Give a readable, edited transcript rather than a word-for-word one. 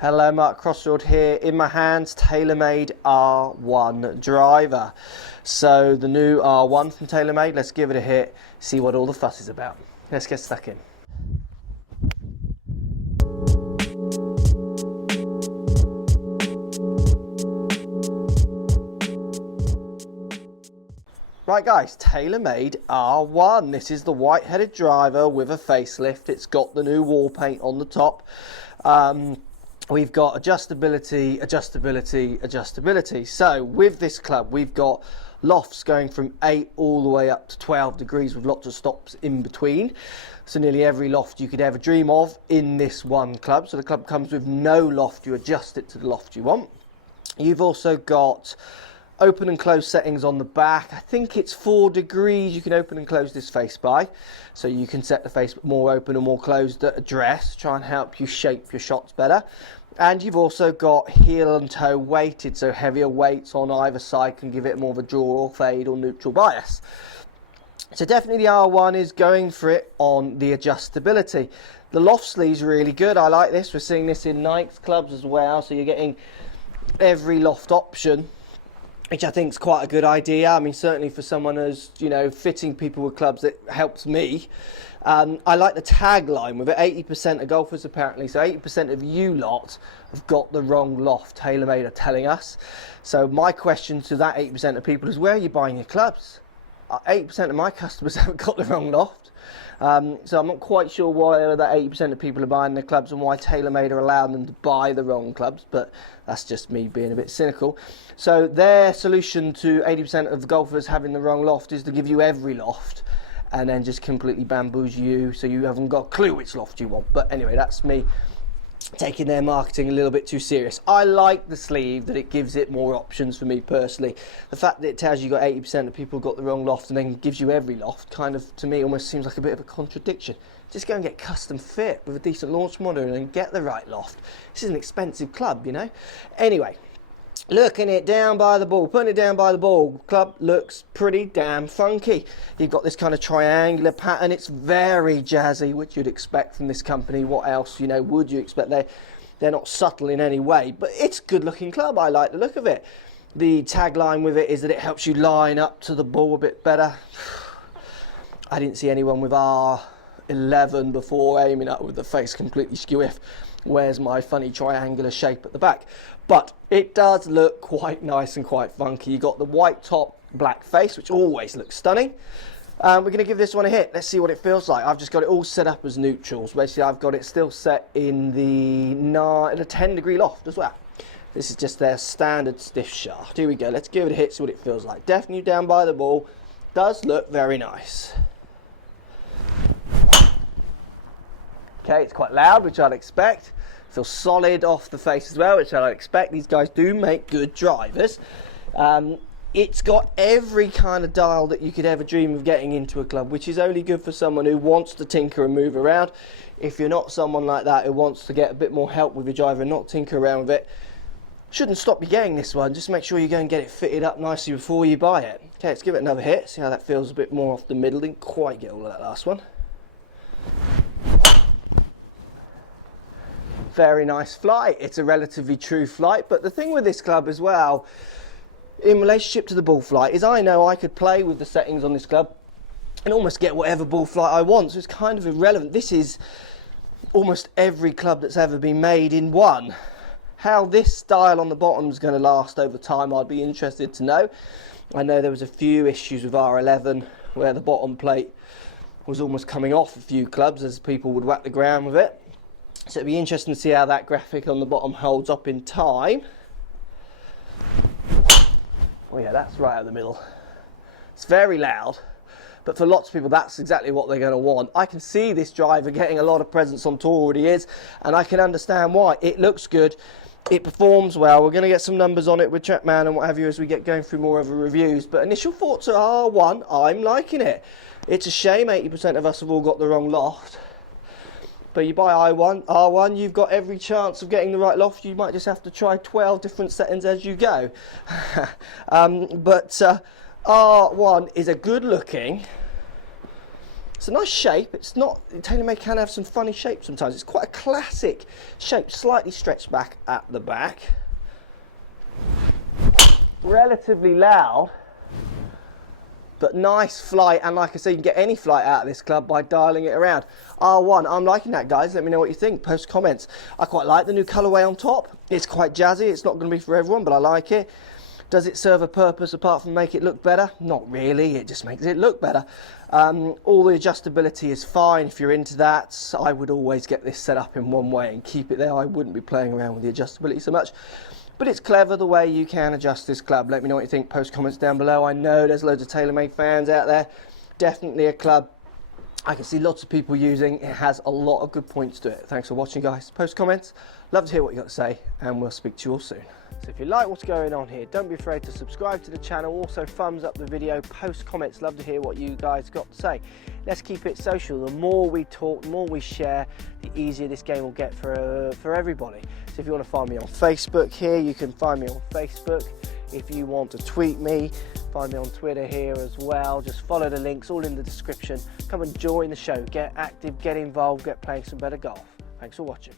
Hello, Mark Crossfield here. In my hands, TaylorMade R1 Driver. So the new R1 from TaylorMade, let's give it a hit, see what all the fuss is about. Let's get stuck in. Right guys, TaylorMade R1. This is the white-headed driver with a facelift. It's got the new wall paint on the top. We've got adjustability. So with this club, we've got lofts going from 8 all the way up to 12 degrees with lots of stops in between. So nearly every loft you could ever dream of in this one club. So the club comes with no loft. You adjust it to the loft you want. You've also got open and close settings on the back. I think it's 4 degrees you can open and close this face by. So you can set the face more open and more closed at address, try and help you shape your shots better. And you've also got heel and toe weighted, so heavier weights on either side can give it more of a draw or fade or neutral bias. So definitely the R1 is going for it on the adjustability. The loft sleeve's really good. I like this. We're seeing this in Nike's clubs as well, so you're getting every loft option, which I think is quite a good idea. I mean, certainly for someone who's, fitting people with clubs, it helps me. I like the tagline with it. 80% of golfers apparently, so 80% of you lot have got the wrong loft, TaylorMade are telling us. So my question to that 80% of people is, where are you buying your clubs? 80% of my customers haven't got the wrong loft. So I'm not quite sure why that 80% of people are buying their clubs and why TaylorMade are allowing them to buy the wrong clubs, but that's just me being a bit cynical. So their solution to 80% of the golfers having the wrong loft is to give you every loft and then just completely bamboozle you so you haven't got a clue which loft you want. But anyway, that's me taking their marketing a little bit too serious. I like the sleeve, that it gives it more options for me personally. The fact that it tells you got 80% of people got the wrong loft and then gives you every loft kind of, to me, almost seems like a bit of a contradiction. Just go and get custom fit with a decent launch model and get the right loft. This is an expensive club, Anyway, looking it down by the ball, putting it down by the ball, club looks pretty damn funky. You've got this kind of triangular pattern. It's very jazzy, which you'd expect from this company. What else, would you expect? They're not subtle in any way, but it's a good looking club. I like the look of it. The tagline with it is that it helps you line up to the ball a bit better. I didn't see anyone with R11 before aiming up with the face completely skew-if. Where's my funny triangular shape at the back? But it does look quite nice and quite funky. You've got the white top, black face, which always looks stunning. We're going to give this one a hit. Let's see what it feels like. I've just got it all set up as neutrals. Basically, I've got it still set in a 10 degree loft as well. This is just their standard stiff shaft. Here we go. Let's give it a hit, see what it feels like. Definitely down by the ball. Does look very nice. Okay, it's quite loud, which I'd expect. Feels solid off the face as well, which I'd expect. These guys do make good drivers. It's got every kind of dial that you could ever dream of getting into a club, which is only good for someone who wants to tinker and move around. If you're not someone like that who wants to get a bit more help with your driver and not tinker around with it, shouldn't stop you getting this one. Just make sure you go and get it fitted up nicely before you buy it. Okay, let's give it another hit, see how that feels a bit more off the middle. Didn't quite get all of that last one. Very nice flight. It's a relatively true flight, but the thing with this club as well, in relationship to the ball flight, is I know I could play with the settings on this club and almost get whatever ball flight I want, so it's kind of irrelevant. This is almost every club that's ever been made in one. How this style on the bottom is going to last over time, I'd be interested to know. I know there was a few issues with R11 where the bottom plate was almost coming off a few clubs as people would whack the ground with it. So it'd be interesting to see how that graphic on the bottom holds up in time. Oh yeah, that's right out the middle. It's very loud, but for lots of people that's exactly what they're going to want. I can see this driver getting a lot of presence on tour, already is, and I can understand why. It looks good, it performs well. We're going to get some numbers on it with Trackman and what have you as we get going through more of the reviews, but initial thoughts are R1, I'm liking it. It's a shame 80% of us have all got the wrong loft. But you buy R1, you've got every chance of getting the right loft. You might just have to try 12 different settings as you go. R1 is a good looking, It's a nice shape. It's not, TaylorMade can have some funny shapes sometimes. It's quite a classic shape, slightly stretched back at the back. Relatively loud, but nice flight, and like I say, you can get any flight out of this club by dialing it around. R1, I'm liking that, guys. Let me know what you think. Post comments. I quite like the new colourway on top. It's quite jazzy. It's not going to be for everyone, but I like it. Does it serve a purpose apart from make it look better? Not really, it just makes it look better. All the adjustability is fine if you're into that. I would always get this set up in one way and keep it there. I wouldn't be playing around with the adjustability so much. But it's clever the way you can adjust this club. Let me know what you think, post comments down below. I know there's loads of TaylorMade fans out there. Definitely a club I can see lots of people using. It has a lot of good points to it. Thanks for watching, guys. Post comments. Love to hear what you got to say, and we'll speak to you all soon. So if you like what's going on here, don't be afraid to subscribe to the channel. Also thumbs up the video, post comments. Love to hear what you guys got to say. Let's keep it social. The more we talk, the more we share, the easier this game will get for everybody. So if you want to find me on Facebook here, you can find me on Facebook. If you want to tweet me, find me on Twitter here as well. Just follow the links, all in the description. Come and join the show. Get active, get involved, get playing some better golf. Thanks for watching.